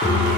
thank mm -hmm. you